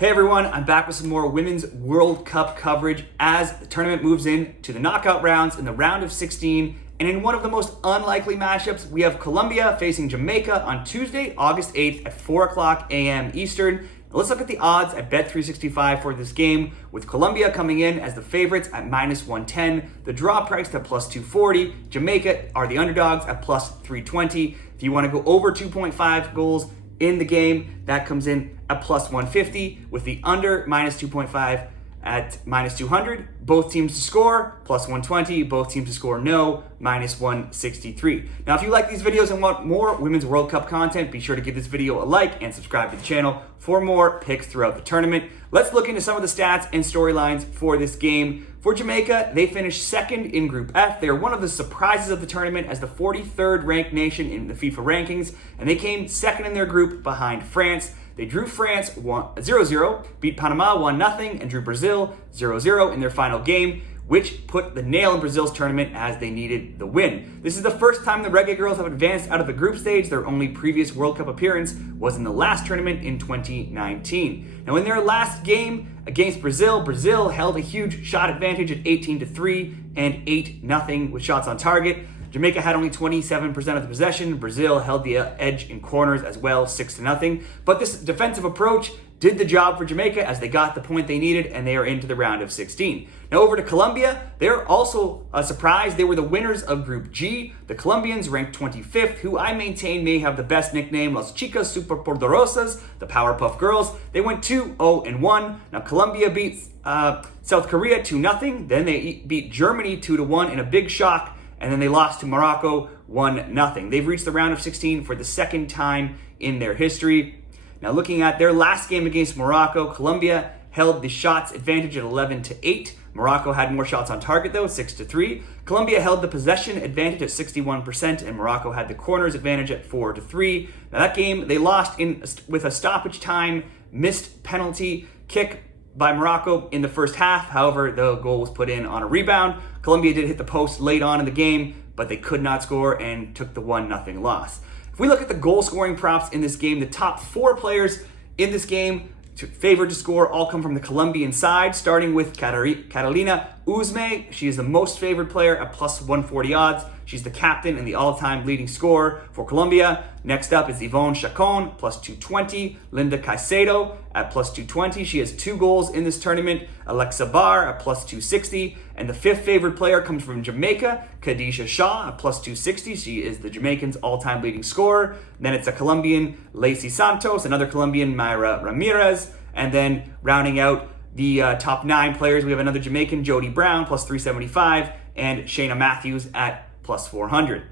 Hey everyone, I'm back with some more Women's World Cup coverage as the tournament moves in to the knockout rounds in the round of 16. And in one of the most unlikely matchups, we have Colombia facing Jamaica on Tuesday, August 8th at 4 o'clock a.m. Eastern. Now let's look at the odds at Bet365 for this game, with Colombia coming in as the favorites at -110, the draw price at +240. Jamaica are the underdogs at +320. If you want to go over 2.5 goals in the game, that comes in at +150, with the under -2.5 at -200. Both teams to score, +120. Both teams to score no, -163. Now, if you like these videos and want more Women's World Cup content, be sure to give this video a like and subscribe to the channel for more picks throughout the tournament. Let's look into some of the stats and storylines for this game. For Jamaica, they finished second in Group F. They are one of the surprises of the tournament as the 43rd ranked nation in the FIFA rankings, and they came second in their group behind France. They drew France 0-0, beat Panama 1-0, and drew Brazil 0-0 in their final game, which put the nail in Brazil's tournament as they needed the win. This is the first time the Reggae Girlz have advanced out of the group stage. Their only previous World Cup appearance was in the last tournament in 2019. Now, in their last game against Brazil, Brazil held a huge shot advantage at 18-3 and 8-0 with shots on target. Jamaica had only 27% of the possession. Brazil held the edge in corners as well, 6-0. But this defensive approach did the job for Jamaica as they got the point they needed, and they are into the round of 16. Now over to Colombia, they're also a surprise. They were the winners of Group G. The Colombians ranked 25th, who I maintain may have the best nickname, Las Chicas Superpoderosas, the Powerpuff Girls. They went 2-0-1. Now Colombia beat South Korea 2-0. Then they beat Germany 2-1 in a big shock. And then they lost to Morocco 1-0. They've reached the round of 16 for the second time in their history. Now looking at their last game against Morocco, Colombia held the shots advantage at 11-8. Morocco had more shots on target though, 6-3. Colombia held the possession advantage at 61%, and Morocco had the corners advantage at 4-3. Now that game they lost with a stoppage time missed penalty kick by Morocco in the first half. However, the goal was put in on a rebound. Colombia did hit the post late on in the game, but they could not score and took the 1-0 loss. If we look at the goal scoring props in this game, the top 4 players in this game favored to score all come from the Colombian side, starting with Catalina Usme. She is the most favored player at +140 odds. She's the captain and the all-time leading scorer for Colombia. Next up is Yvonne Chacon, +220. Linda Caicedo at +220. She has 2 goals in this tournament. Alexa Barr at +260. And the 5th favored player comes from Jamaica, Khadija Shaw at +260. She is the Jamaicans' all-time leading scorer. Then it's a Colombian, Lacey Santos, another Colombian, Mayra Ramirez. And then rounding out the top 9 players, we have another Jamaican, Jody Brown, +375, and Shayna Matthews at +400.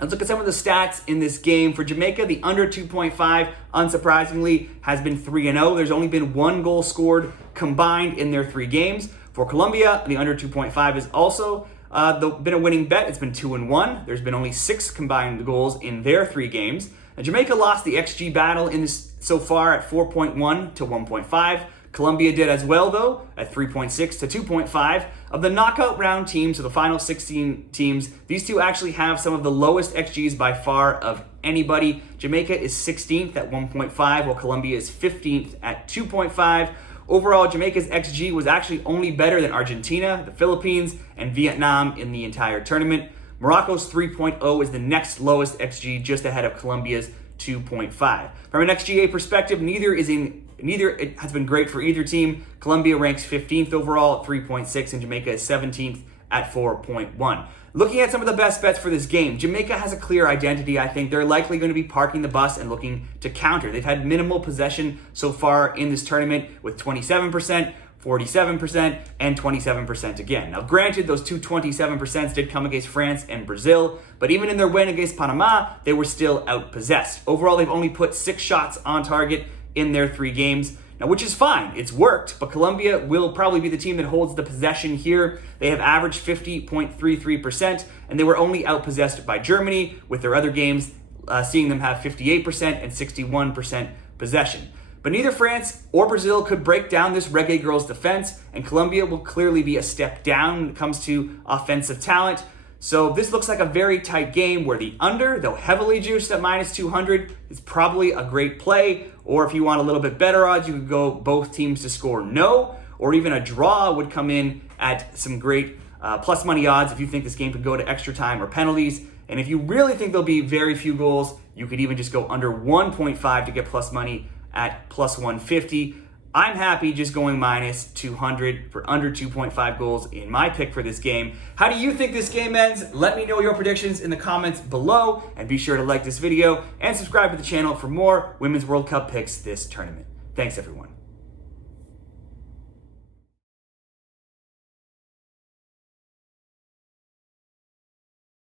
Let's look at some of the stats in this game. For Jamaica, the under 2.5, unsurprisingly, has been 3-0. There's only been 1 goal scored combined in their 3 games. For Colombia, the under 2.5 is also been a winning bet. It's been 2-1. There's been only 6 combined goals in their 3 games. And Jamaica lost the XG battle in this so far at 4.1 to 1.5. Colombia did as well, though, at 3.6 to 2.5. Of the knockout round teams, so the final 16 teams, these two actually have some of the lowest XGs by far of anybody. Jamaica is 16th at 1.5, while Colombia is 15th at 2.5. Overall, Jamaica's XG was actually only better than Argentina, the Philippines, and Vietnam in the entire tournament. Morocco's 3.0 is the next lowest XG, just ahead of Colombia's 2.5. From an XGA perspective, neither it has been great for either team. Colombia ranks 15th overall at 3.6, and Jamaica is 17th at 4.1. Looking at some of the best bets for this game, Jamaica has a clear identity. I think they're likely going to be parking the bus and looking to counter. They've had minimal possession so far in this tournament with 27%, 47%, and 27% again. Now, granted, those two 27% did come against France and Brazil, but even in their win against Panama, they were still outpossessed. Overall, they've only put 6 shots on target in their 3 games. Now, which is fine. It's worked, but Colombia will probably be the team that holds the possession here. They have averaged 50.33%, and they were only outpossessed by Germany, with their other games seeing them have 58% and 61% possession. But neither France or Brazil could break down this Reggae Girlz defense, and Colombia will clearly be a step down when it comes to offensive talent. So this looks like a very tight game where the under, though heavily juiced at -200, is probably a great play. Or if you want a little bit better odds, you could go both teams to score no, or even a draw would come in at some great plus money odds if you think this game could go to extra time or penalties. And if you really think there'll be very few goals, you could even just go under 1.5 to get plus money at +150. I'm happy just going -200 for under 2.5 goals in my pick for this game. How do you think this game ends? Let me know your predictions in the comments below, and be sure to like this video and subscribe to the channel for more Women's World Cup picks this tournament. Thanks, everyone.